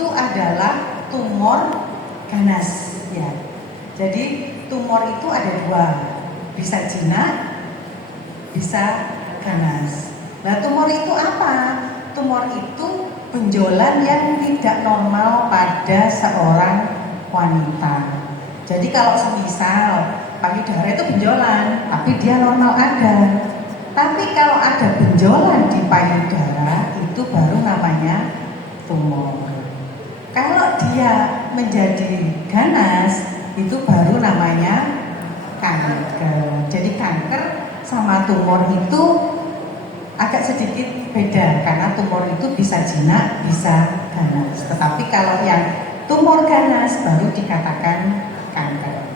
itu adalah tumor ganas ya. Jadi tumor itu ada dua, bisa jinak, bisa ganas. Nah, tumor itu apa? Tumor itu benjolan yang tidak normal pada seorang wanita. Jadi kalau semisal payudara itu benjolan, tapi dia normal ada. Tapi kalau ada benjolan di payudara, itu baru namanya tumor. Kalau dia menjadi ganas, itu baru namanya kanker. Jadi kanker sama tumor itu agak sedikit beda, karena tumor itu bisa jinak, bisa ganas. Tetapi kalau yang tumor ganas baru dikatakan kanker.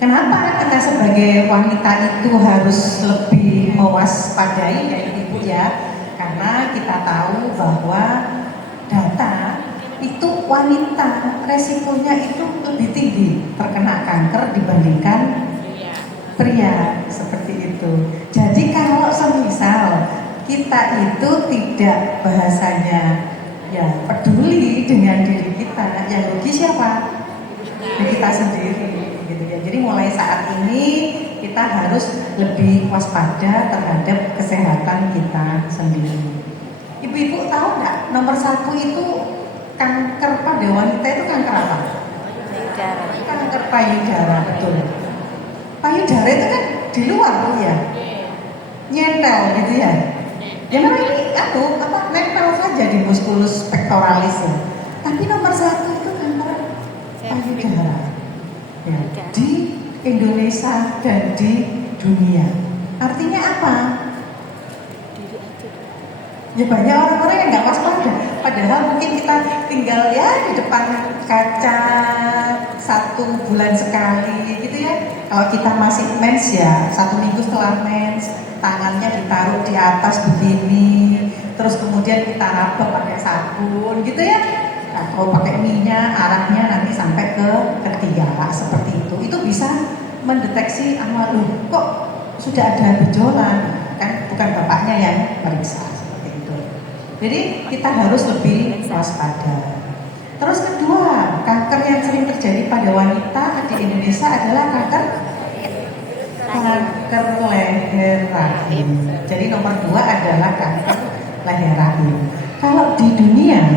Kenapa kita sebagai wanita itu harus lebih mewaspadai ya ibu ya? Karena kita tahu bahwa data itu wanita resikonya itu lebih tinggi terkena kanker dibandingkan pria, seperti itu. Jadi kalau semisal kita itu tidak bahasanya ya peduli dengan diri kita, yang rugi siapa? Kita sendiri gitu ya. Jadi mulai saat ini kita harus lebih waspada terhadap kesehatan kita sendiri. Ibu-ibu tahu nggak nomor 1 itu kanker pada wanita itu kanker apa? Kanker payudara, betul. Payudara itu kan di luar tuh ya, nyentel gitu ya. Ya memang ini nempel saja di musculus pectoralis ya. Tapi nomor 1 itu kanker payudara ya, di Indonesia dan di dunia. Artinya apa? Ya banyak orang-orang yang nggak waspada. Padahal mungkin kita tinggal ya di depan kaca 1 bulan sekali gitu ya. Kalau kita masih mens ya 1 minggu setelah mens, tangannya ditaruh di atas begini, terus kemudian kita raba pakai sabun gitu ya. Nah, kalau pakai minyak, arahnya nanti sampai ke ketiak seperti itu. Itu bisa mendeteksi loh kok sudah ada benjolan, kan bukan bapaknya yang periksa. Jadi kita harus lebih waspada. Terus kedua, kanker yang sering terjadi pada wanita di Indonesia adalah kanker leher rahim. Jadi nomor 2 adalah kanker leher rahim. Kalau di dunia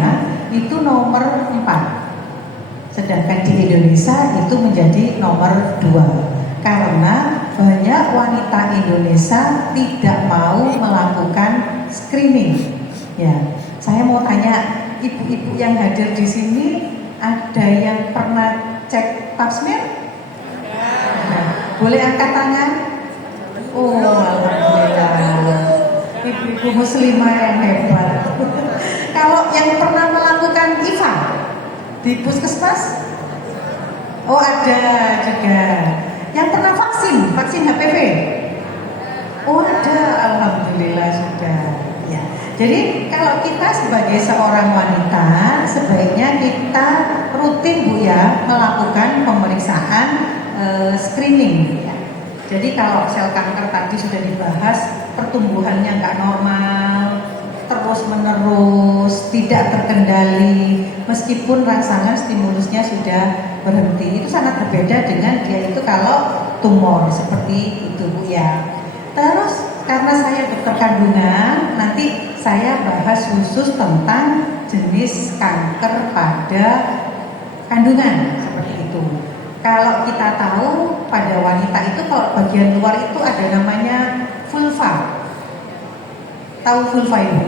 itu nomor 4, sedangkan di Indonesia itu menjadi nomor 2. Karena banyak wanita Indonesia tidak mau melakukan screening. Ya, saya mau tanya ibu-ibu yang hadir di sini, ada yang pernah cek pap smear? Nah, boleh angkat tangan? Oh, alhamdulillah. Ibu-ibu muslimah yang hebat. Kalau yang pernah melakukan IFA di puskesmas? Oh, ada juga. Yang pernah vaksin HPV? Oh, ada, alhamdulillah sudah. Ya. Jadi kalau kita sebagai seorang wanita sebaiknya kita rutin Bu ya melakukan pemeriksaan screening ya. Jadi kalau sel kanker tadi sudah dibahas, pertumbuhannya nggak normal, terus menerus, tidak terkendali, meskipun rangsangan stimulusnya sudah berhenti, itu sangat berbeda dengan dia itu kalau tumor seperti itu Bu ya. Terus karena saya dokter kandungan, nanti saya bahas khusus tentang jenis kanker pada kandungan seperti itu. Kalau kita tahu pada wanita itu kalau bagian luar itu ada namanya vulva. Tahu vulva itu?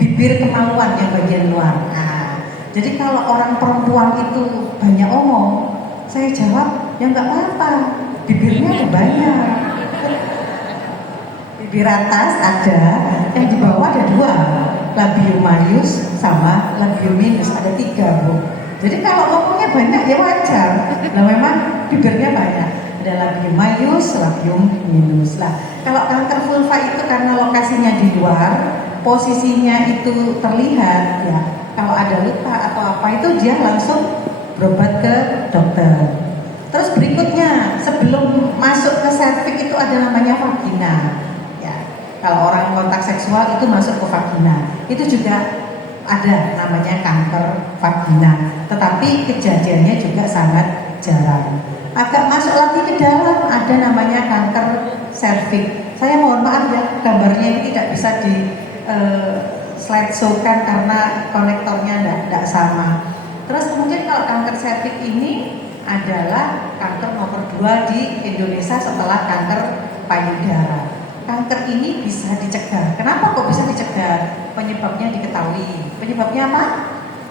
Bibir kemaluan yang bagian luar. Nah, jadi kalau orang perempuan itu banyak omong, saya jawab ya nggak apa-apa, bibirnya ada banyak. Bibir atas ada, yang di bawah ada 2, labium majus sama labium minus, ada 3 Bu. Jadi kalau ngomongnya banyak ya wajar. Nah memang bibirnya banyak, ada labium majus, labium minus. Lah kalau kanker vulva itu karena lokasinya di luar, posisinya itu terlihat ya. Kalau ada luka atau apa itu dia langsung berobat ke dokter. Terus berikutnya sebelum masuk ke serviks itu ada namanya vagina. Kalau orang kontak seksual itu masuk ke vagina, itu juga ada namanya kanker vagina, tetapi kejadiannya juga sangat jarang. Agak masuk lagi ke dalam ada namanya kanker serviks. Saya mohon maaf ya, gambarnya ini tidak bisa di slideshow kan karena konektornya tidak sama. Terus kemudian kalau kanker serviks ini adalah kanker nomor 2 di Indonesia setelah kanker payudara. Kanker ini bisa dicegah. Kenapa kok bisa dicegah? Penyebabnya diketahui. Penyebabnya apa?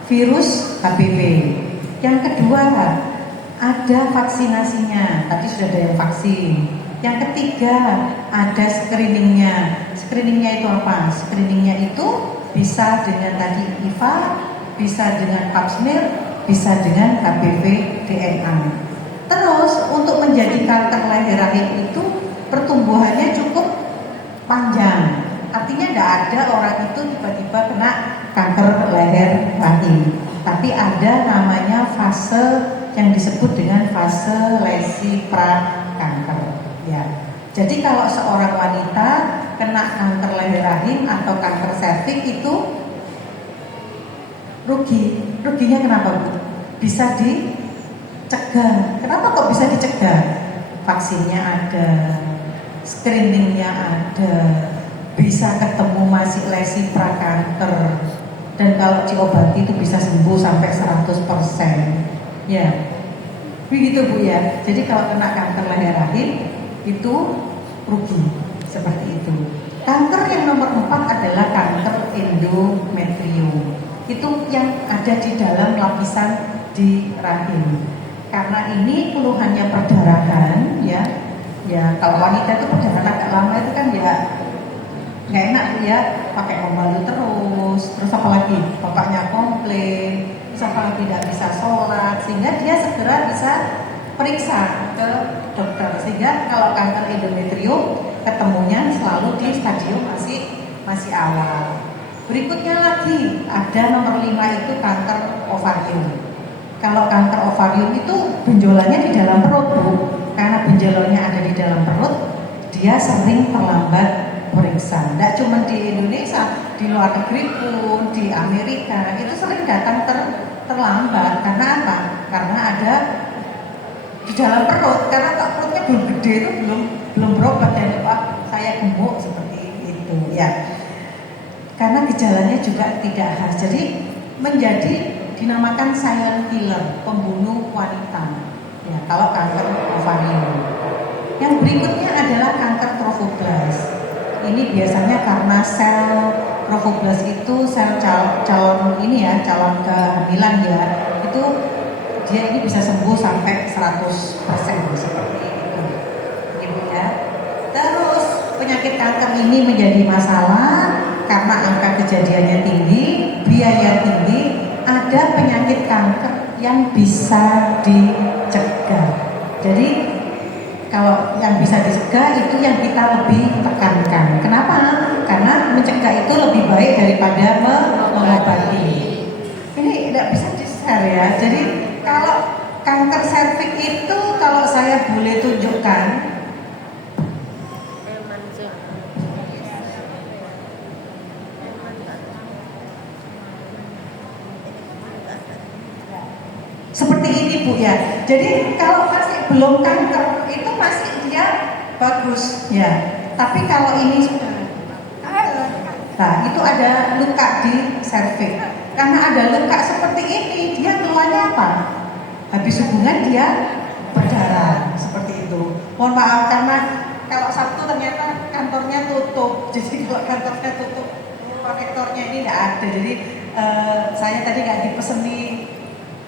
Virus HPV. Yang kedua, ada vaksinasinya. Tadi sudah ada yang vaksin. Yang ketiga, ada screeningnya. Screeningnya itu apa? Screeningnya itu bisa dengan tadi IVA, bisa dengan pap smear, bisa dengan HPV DNA. Terus untuk menjadi kanker leher rahim itu pertumbuhannya cukup panjang. Artinya tidak ada orang itu tiba-tiba kena kanker leher rahim. Tapi ada namanya fase yang disebut dengan fase lesi prakanker. Ya. Jadi kalau seorang wanita kena kanker leher rahim atau kanker serviks itu rugi. Ruginya kenapa, Bu? Bisa dicegah. Kenapa kok bisa dicegah? Vaksinnya ada, screeningnya ada, bisa ketemu masih lesi prakanker, dan kalau diobati itu bisa sembuh sampai 100%. Ya, begitu Bu ya. Jadi kalau kena kanker leher rahim itu rugi, seperti itu. Kanker yang nomor 4 adalah kanker endometrium. Itu yang ada di dalam lapisan di rahim. Karena ini keluhannya perdarahan, ya. Ya, kalau wanita itu perdarahan agak lama itu kan ya nggak enak ya, pakai pembalut terus apalagi bapaknya komplain, terus apalagi tidak bisa sholat, sehingga dia segera bisa periksa ke dokter. Sehingga kalau kanker endometrium ketemunya selalu di stadium masih awal. Berikutnya lagi ada nomor 5 itu kanker ovarium. Kalau kanker ovarium itu benjolannya di dalam perut, Bu. Karena benjolannya ada di dalam perut, dia sering terlambat periksa. Tidak cuma di Indonesia, di luar negeri pun, di Amerika itu sering datang terlambat. Karena apa? Karena ada di dalam perut. Karena perutnya belum gede, itu belum berobat, dan Pak saya gemuk seperti itu ya. Karena gejalanya juga tidak khas, jadi menjadi dinamakan silent killer, pembunuh wanita. Ya, kalau kanker ovarium. Yang berikutnya adalah kanker trofoblast. Ini biasanya karena sel trofoblast itu sel calon ini ya, calon kehamilan ya. Itu dia ini bisa sembuh sampai 100% seperti itu. Gitu ya. Terus penyakit kanker ini menjadi masalah karena angka kejadiannya tinggi, biaya tinggi. Ada penyakit kanker yang bisa dicegah. Jadi kalau yang bisa dicegah itu yang kita lebih tekankan. Kenapa? Karena mencegah itu lebih baik daripada mengobati. Ini tidak bisa di-share ya. Jadi kalau kanker serviks itu kalau saya boleh tunjukkan, seperti ini Bu ya. Jadi kalau masih belum kanker itu masih dia bagus ya. Tapi kalau ini sudah, nah itu ada luka di serviks. Karena ada luka seperti ini, dia keluarnya apa? Habis hubungan dia berdarah seperti itu. Mohon maaf karena kalau Sabtu ternyata kantornya tutup. Jadi kalau kantornya tutup, konektornya ini tidak ada. Jadi saya tadi nggak dipeseni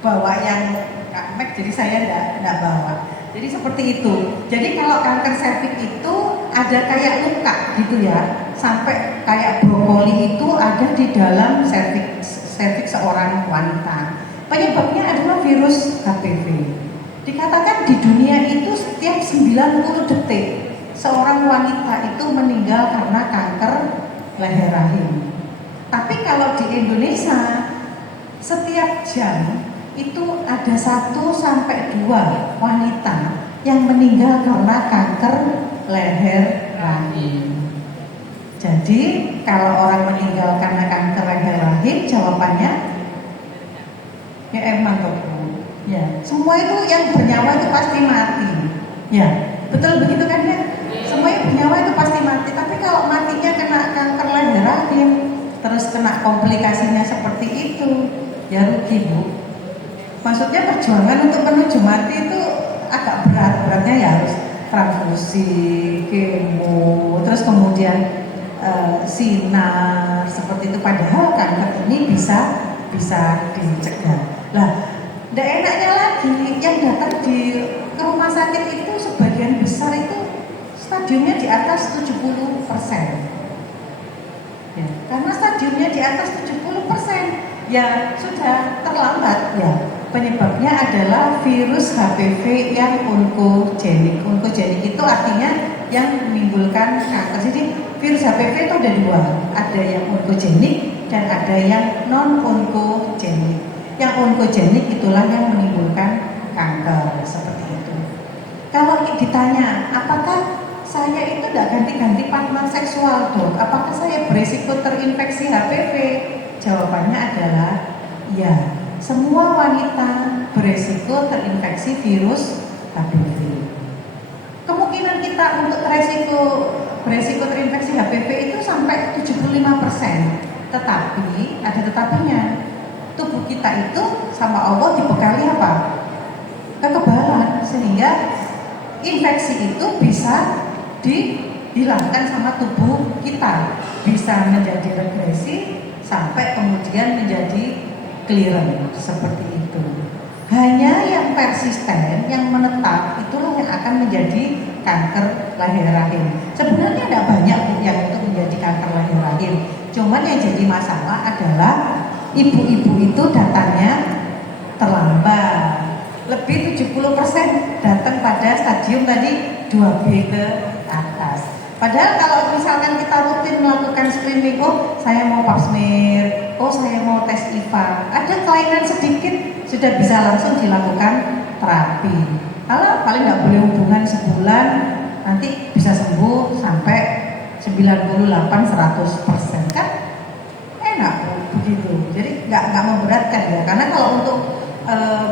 bawa yang Mac, jadi saya tidak bawa. Jadi seperti itu. Jadi kalau kanker serviks itu ada kayak luka gitu ya, sampai kayak brokoli itu ada di dalam serviks seorang wanita. Penyebabnya adalah virus HPV. Dikatakan di dunia itu setiap 90 detik seorang wanita itu meninggal karena kanker leher rahim. Tapi kalau di Indonesia setiap jam itu ada 1 sampai 2 wanita yang meninggal karena kanker leher rahim. Jadi kalau orang meninggal karena kanker leher rahim, jawabannya ya emang kok Bu. Ya, semua itu yang bernyawa itu pasti mati. Ya, betul begitu kan ya? Semua yang bernyawa itu pasti mati. Tapi kalau matinya kena kanker leher rahim, terus kena komplikasinya seperti itu, ya rugi Bu. Maksudnya perjuangan untuk menuju mati itu agak beratnya ya harus transfusi, kemo, terus kemudian sinar seperti itu. Padahal kanker ini bisa dicegah. Lah, tidak enaknya lagi yang datang ke rumah sakit itu sebagian besar itu stadiumnya di atas 70%. Ya, karena stadiumnya di atas 70%, ya sudah terlambat ya. Penyebabnya adalah virus HPV yang onkogenik. Onkogenik itu artinya yang menimbulkan kanker. Jadi virus HPV itu ada dua, ada yang onkogenik dan ada yang non onkogenik. Yang onkogenik itulah yang menimbulkan kanker seperti itu. Kalau ditanya, apakah saya itu tidak ganti-ganti partner seksual dok? Apakah saya berisiko terinfeksi HPV? Jawabannya adalah ya. Semua wanita beresiko terinfeksi virus HPV. Kemungkinan kita untuk beresiko terinfeksi HPV itu sampai 75%. Tetapi ada tetapinya. Tubuh kita itu sama Allah dibekali apa? Kekebalan, sehingga infeksi itu bisa dihilangkan sama tubuh kita, bisa menjadi regresi sampai kemudian menjadi clearance seperti itu. Hanya yang persisten, yang menetap itulah yang akan menjadi kanker leher rahim. Sebenarnya tidak banyak yang untuk menjadi kanker leher rahim. Cuman yang jadi masalah adalah ibu-ibu itu datangnya terlambat. Lebih 70% datang pada stadium tadi 2B ke atas. Padahal kalau misalkan kita rutin melakukan screening, oh saya mau pap smear, oh saya mau tes IVA, ada kelainan sedikit sudah bisa langsung dilakukan terapi. Kalau paling nggak boleh hubungan sebulan, nanti bisa sembuh sampai 98-100% kan enak begitu. Jadi nggak memberatkan ya, karena kalau untuk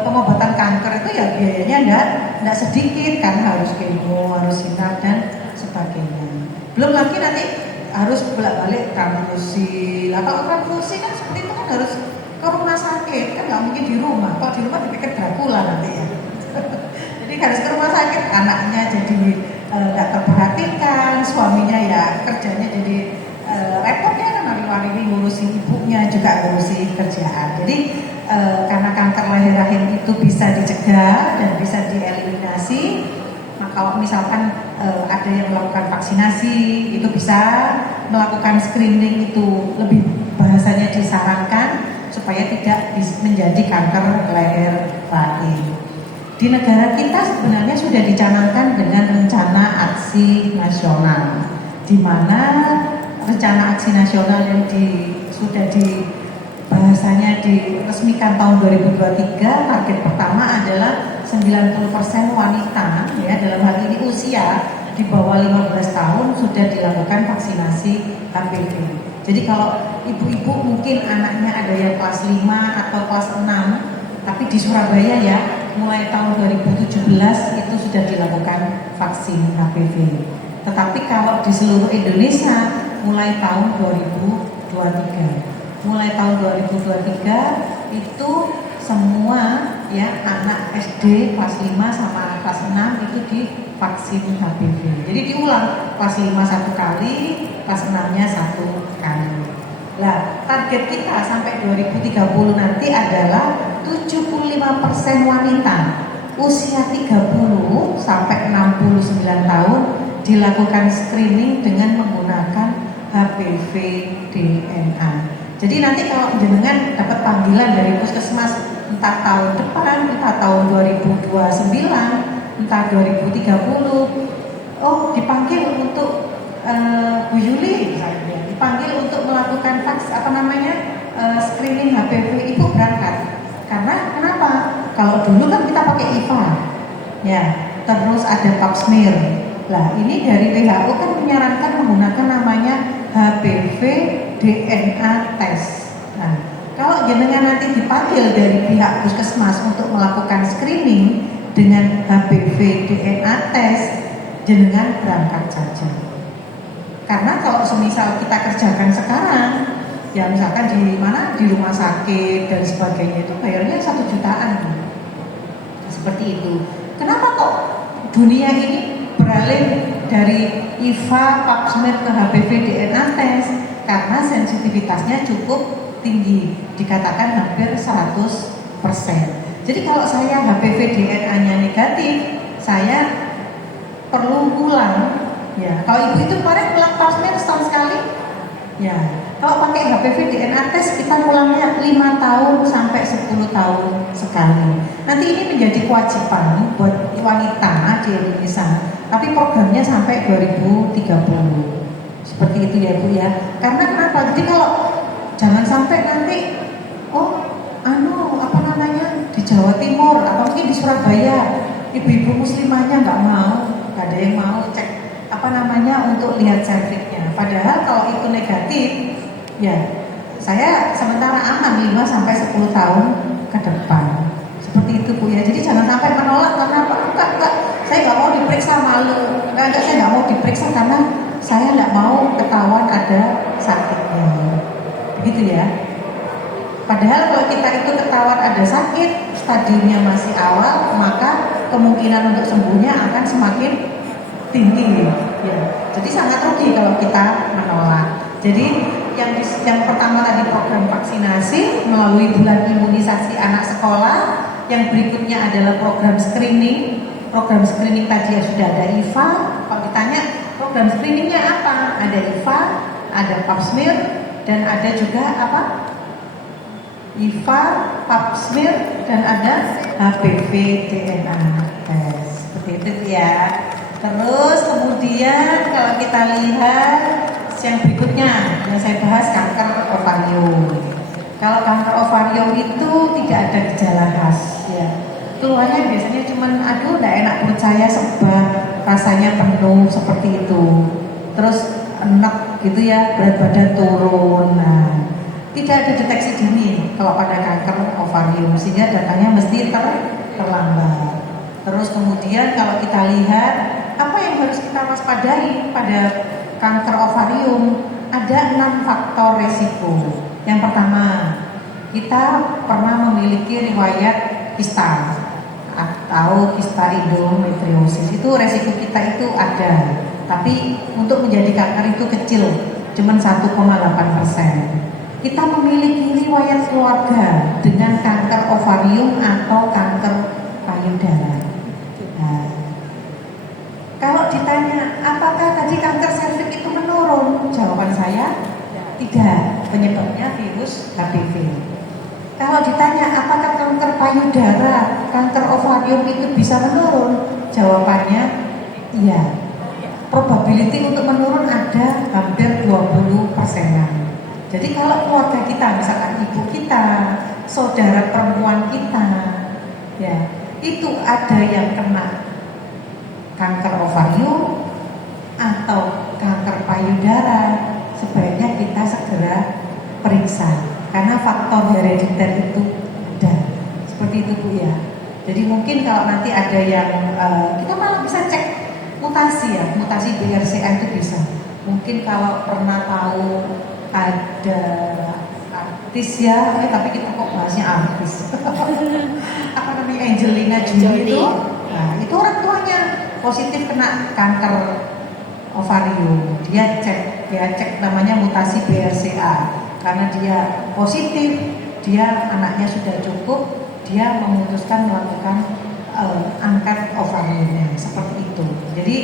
pengobatan kanker itu ya biayanya nggak sedikit kan, harus kemo, harus sinar dan sebagainya. Belum lagi nanti harus bolak-balik transfusi. Nah, kalau transfusi kan seperti itu kan harus ke rumah sakit, kan nggak mungkin di rumah. Kalau di rumah dipikir Dracula nanti ya. Jadi harus ke rumah sakit, anaknya jadi nggak terperhatikan, suaminya ya kerjanya jadi repot ya, kan hari-hari ngurusi ibunya juga ngurusi kerjaan. Jadi karena kanker leher rahim itu bisa dicegah dan bisa dieliminasi. Nah, kalau misalkan ada yang melakukan vaksinasi, itu bisa melakukan screening, itu lebih bahasanya disarankan supaya tidak menjadi kanker leher rahim. Di negara kita sebenarnya sudah dicanangkan dengan rencana aksi nasional, di mana rencana aksi nasional yang bahasanya diresmikan tahun 2023, target pertama adalah 90% wanita ya, dalam hal ini usia di bawah 15 tahun sudah dilakukan vaksinasi HPV. Jadi kalau ibu-ibu mungkin anaknya ada yang kelas 5 atau kelas 6, tapi di Surabaya ya mulai tahun 2017 itu sudah dilakukan vaksin HPV. Tetapi kalau di seluruh Indonesia mulai tahun 2023. Mulai tahun 2023 itu semua ya anak SD kelas 5 sama kelas 6 itu divaksin HPV. Jadi diulang, kelas 5 1 kali, kelas 6-nya 1 kali. Nah, target kita sampai 2030 nanti adalah 75% wanita usia 30 sampai 69 tahun dilakukan screening dengan menggunakan HPV DNA. Jadi nanti kalau jenengan dapat panggilan dari puskesmas entah tahun depan, entah tahun 2029, entah 2030, oh dipanggil untuk Bu Yuli misalnya, dipanggil untuk melakukan screening HPV, ibu berangkat. Karena kenapa? Kalau dulu kan kita pakai IVA, ya, terus ada pap smear. Lah ini dari WHO kan menyarankan menggunakan namanya HPV DNA test. Nah, kalau jenengan nanti dipanggil dari pihak puskesmas untuk melakukan screening dengan HPV DNA test, jenengan berangkat saja. Karena kalau semisal kita kerjakan sekarang, ya misalkan di mana, di rumah sakit dan sebagainya, itu bayarnya 1 jutaan. Seperti itu. Kenapa kok dunia ini beralih dari IVA, Pap smear ke HPV DNA test? Karena sensitivitasnya cukup tinggi, dikatakan hampir 100%. Jadi kalau saya HPV DNA-nya negatif, saya perlu ulang. Ya, kalau ibu itu kemarin ulang Pap smear setahun sekali. Ya, kalau pakai HPV DNA test kita ulangnya 5 tahun sampai 10 tahun sekali. Nanti ini menjadi kewajiban buat wanita di Indonesia. Tapi programnya sampai 2030. Seperti itu ya Bu ya. Karena kenapa? Jadi kalau jangan sampai nanti di Jawa Timur atau mungkin di Surabaya ibu-ibu muslimahnya nggak ada yang mau cek untuk lihat cerviknya. Padahal kalau itu negatif, ya saya sementara aman 5 sampai 10 tahun ke depan. Seperti itu Bu ya. Jadi jangan sampai menolak karena apa? Enggak, saya nggak mau diperiksa, malu. Enggak, saya nggak mau diperiksa karena saya nggak mau ketahuan ada sakitnya. Begitu ya. Padahal kalau kita itu ketahuan ada sakit, stadiumnya masih awal, maka kemungkinan untuk sembuhnya akan semakin tinggi. Ya. Jadi sangat rugi kalau kita menolak. Jadi yang pertama tadi program vaksinasi melalui bulan imunisasi anak sekolah. Yang berikutnya adalah program screening. Program screening tadi ya sudah ada IVA. Kalau ditanya program screeningnya apa? Ada IVA, ada Pap smear, dan ada juga apa? IVA, Pap smear, dan ada HPV DNA test. Seperti itu ya. Terus kemudian kalau kita lihat yang berikutnya yang saya bahas, kanker ovarium. Kalau kanker ovarium itu tidak ada gejala khas ya. Keluhannya biasanya cuman enggak enak perut saya, sebab rasanya penuh seperti itu. Terus enak gitu ya, berat badan turun. Nah, tidak ada deteksi dini kalau pada kanker ovarium, sehingga datanya mesti terlambat. Terus kemudian kalau kita lihat apa yang harus kita waspadai pada kanker ovarium, ada 6 faktor resiko. Yang pertama, kita pernah memiliki riwayat kista atau kista endometriosis. Itu resiko kita itu ada, tapi untuk menjadi kanker itu kecil, cuma 1,8%. Kita memiliki riwayat keluarga dengan kanker ovarium atau kanker payudara. Nah, kalau ditanya apakah tadi kanker serviks itu menurun, jawaban saya tidak. Penyebabnya virus HPV. Kalau ditanya apakah kanker payudara, kanker ovarium itu bisa menurun, jawabannya iya. Probability untuk menurun ada hampir 20%. Jadi kalau keluarga kita, misalkan ibu kita, saudara perempuan kita, ya itu ada yang kena kanker ovarium atau kanker payudara, sebaiknya kita segera periksa karena faktor herediter itu ada. Seperti itu Bu ya. Jadi mungkin kalau nanti ada yang kita malah bisa cek mutasi ya, mutasi BRCA itu bisa. Mungkin kalau pernah tahu ada artis ya, tapi kita kok bahasnya artis. Apa namanya, Angelina Jolie itu? Nah, itu orang tuanya positif kena kanker ovarium. Dia cek namanya mutasi BRCA. Karena dia positif, dia anaknya sudah cukup, dia memutuskan melakukan angkat ovariumnya seperti itu. Jadi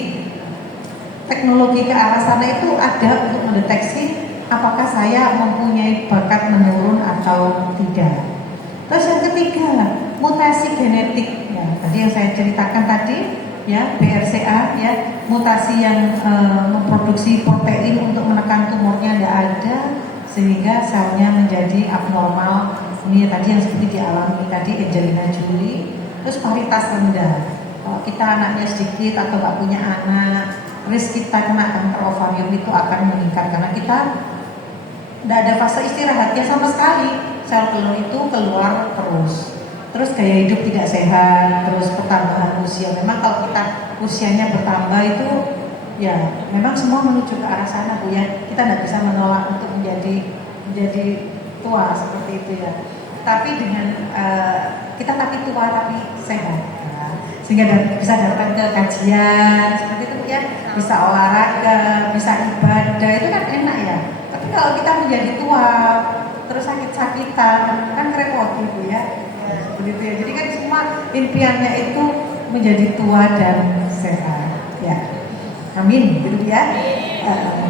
teknologi ke arah sana itu ada untuk mendeteksi apakah saya mempunyai bakat menurun atau tidak. Terus yang ketiga, mutasi genetik. Ya, tadi yang saya ceritakan tadi, ya BRCA, ya mutasi yang memproduksi protein untuk menekan tumornya tidak ada, sehingga selnya menjadi abnormal. Ini tadi yang seperti dialami tadi Angelina Jolie. Terus paritas rendah. Kalau kita anaknya sedikit atau nggak punya anak, risk kita kena kanker ovarium itu akan meningkat karena kita tidak ada fase istirahatnya sama sekali. Sel telur itu keluar terus gaya hidup tidak sehat, terus pertambahan usia. Memang kalau kita usianya bertambah itu ya memang semua menuju ke arah sana Bu ya. Kita tidak bisa menolak untuk menjadi tua seperti itu ya. Tapi dengan kita tapi tua tapi sehat ya. Sehingga bisa datang ke kajian seperti itu Bu ya, bisa olahraga, bisa ibadah, itu kan enak ya. Tapi kalau kita menjadi tua terus sakit-sakitan kan repot Bu ya. Begitu ya. Jadi kan semua impiannya itu menjadi tua dan sehat ya. Amin, gitu ya.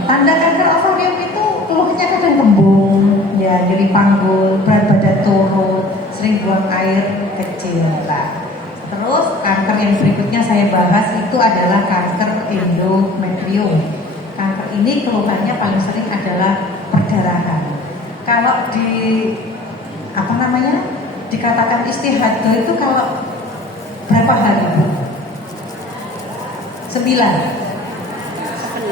Tanda kanker ovarium itu keluhnya kadang kembung, ya, jadi panggul, berat badan turun, sering buang air kecil. Nah, terus kanker yang berikutnya saya bahas itu adalah kanker endometrium. Kanker ini keluhannya paling sering adalah perdarahan. Kalau dikatakan istihadah itu kalau berapa hari Bu? 9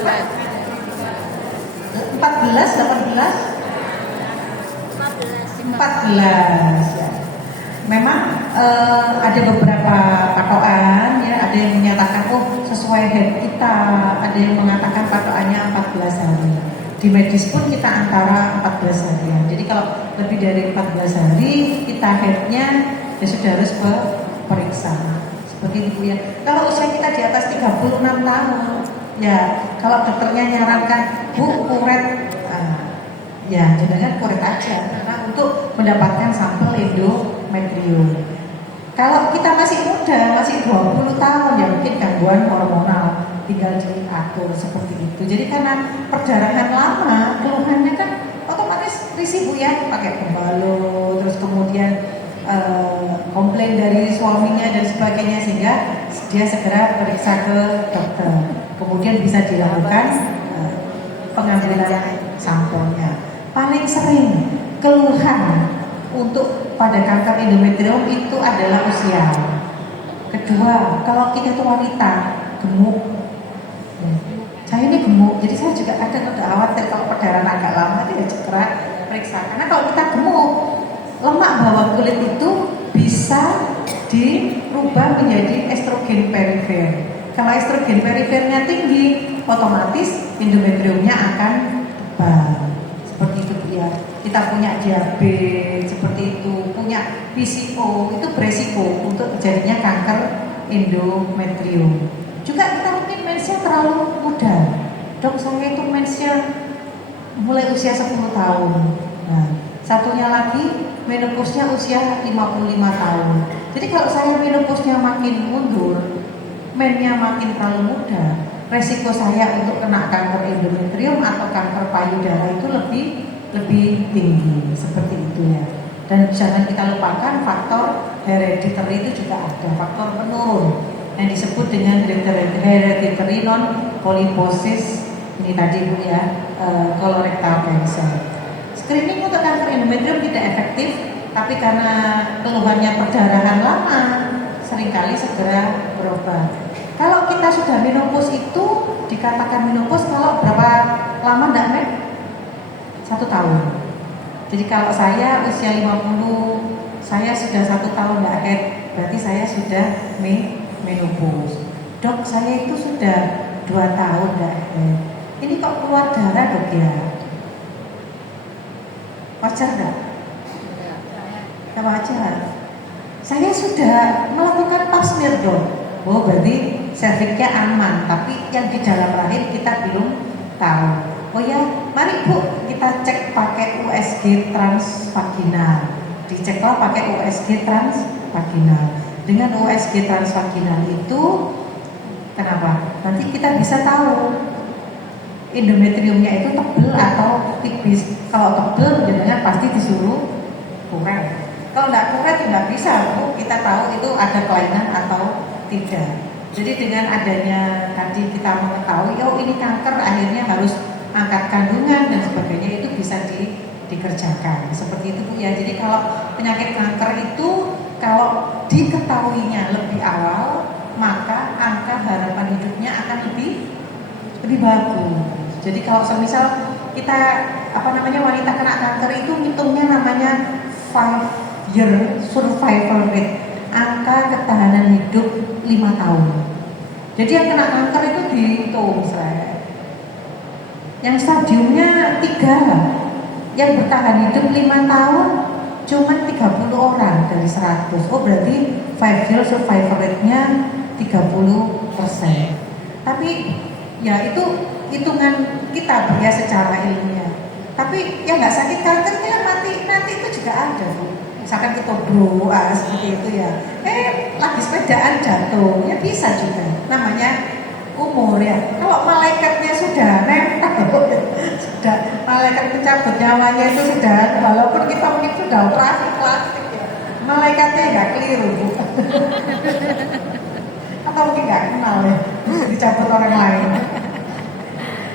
14, 18 14 ya. Memang ada beberapa patokan ya, ada yang menyatakan sesuai head kita, ada yang mengatakan patokannya 14 hari. Di medis pun kita antara 14 hari ya. Jadi kalau lebih dari 14 hari kita headnya ya sudah harus periksa. Seperti itu ya. Kalau usia kita di atas 36 tahun ya, kalau dokternya nyarankan Bu kuret, ya jangan kuret aja karena untuk mendapatkan sampel endometrium. Kalau kita masih muda, masih 20 tahun ya mungkin gangguan hormonal, tinggal diatur seperti itu. Jadi karena perdarahan lama, keluhannya kan otomatis risih Bu ya, pakai pembalut, terus kemudian komplain dari suaminya dan sebagainya, sehingga dia segera periksa ke dokter. Kemudian bisa dilakukan pengambilan sampelnya. Paling sering keluhan untuk pada kanker endometrium itu adalah usia. Kedua, kalau kita itu wanita gemuk, saya ini gemuk, jadi saya juga kadang udah khawatir kalau perdarahan agak lama dia segera periksa. Karena kalau kita gemuk, lemak bawah kulit itu bisa dirubah menjadi estrogen perifer. Kalau estrogen perifernya tinggi, otomatis endometriumnya akan tebal. Seperti itu ya. Kita punya diabetes seperti itu, punya PCO, itu beresiko untuk terjadinya kanker endometrium. Juga kita mungkin mensnya terlalu muda. Dok, saya itu mensnya mulai usia 10 tahun. Nah, satunya lagi menopausnya usia 55 tahun. Jadi kalau saya menopausnya makin mundur, mennya makin terlalu muda, resiko saya untuk kena kanker endometrium atau kanker payudara itu lebih tinggi, seperti itu ya. Dan jangan kita lupakan faktor hereditary itu juga ada, faktor penurun yang disebut dengan hereditary non polyposis ini tadi Bu ya, colorectal cancer. Screening untuk kanker endometrium tidak efektif, tapi karena keluhannya perdarahan lama, seringkali segera berobat. Kalau kita sudah menopause itu dikatakan menopause kalau berapa lama enggak men? 1 tahun. Jadi kalau saya usia 50, saya sudah 1 tahun enggak head, berarti saya sudah menopause. Dok, saya itu sudah 2 tahun enggak head. Ini kok keluar darah Dok ya? Wajar enggak? Enggak wajar. Saya sudah melakukan pap smear Dok. Oh, berarti serviknya aman, tapi yang di dalam rahim kita belum tahu. Oh ya, mari Bu kita cek pakai USG transvaginal. Diceklah pakai USG transvaginal. Dengan USG transvaginal itu kenapa? Nanti kita bisa tahu endometriumnya itu tebal atau tipis. Kalau tebal jadinya pasti disuruh kuret. Kalau nggak kuret nggak bisa Bu, kita tahu itu ada kelainan atau tidak. Jadi dengan adanya tadi kita mengetahui, oh ini kanker, akhirnya harus angkat kandungan dan sebagainya, itu bisa dikerjakan. Seperti itu Bu ya. Jadi kalau penyakit kanker itu kalau diketahuinya lebih awal, maka angka harapan hidupnya akan lebih lebih bagus. Jadi kalau semisal kita wanita kena kanker itu ngitungnya namanya 5-year survival rate, angka ketahanan hidup 5 tahun. Jadi yang kena kanker itu dihitung saya. Yang stadiumnya 3, yang bertahan hidup 5 tahun cuma 30 orang dari 100. Oh berarti 5-year survival rate-nya 30%. Tapi ya itu hitungan kita ya secara ilmiah. Tapi yang nggak sakit kanker itu yang mati nanti itu juga ada Bu. Misalkan kita seperti itu ya. Lagi sepedaan jatuh ya bisa juga. Namanya umur ya. Kalau malaikatnya sudah nempel, sudah malaikat pencabut nyawanya itu sudah, walaupun kita mungkin sudah operasi plastik ya, malaikatnya nggak keliru Bu. Atau mungkin nggak kenal ya, dicabut orang lain.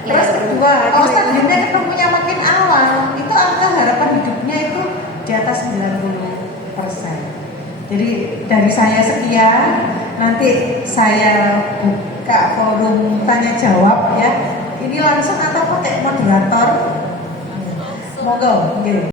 Terus kedua, kalau stadiumnya ketemunya makin awal, itu angka harapan hidupnya itu di atas 90%. Jadi dari saya sekian, nanti saya buka forum tanya jawab ya. Ini langsung atau pakai moderator? Monggo,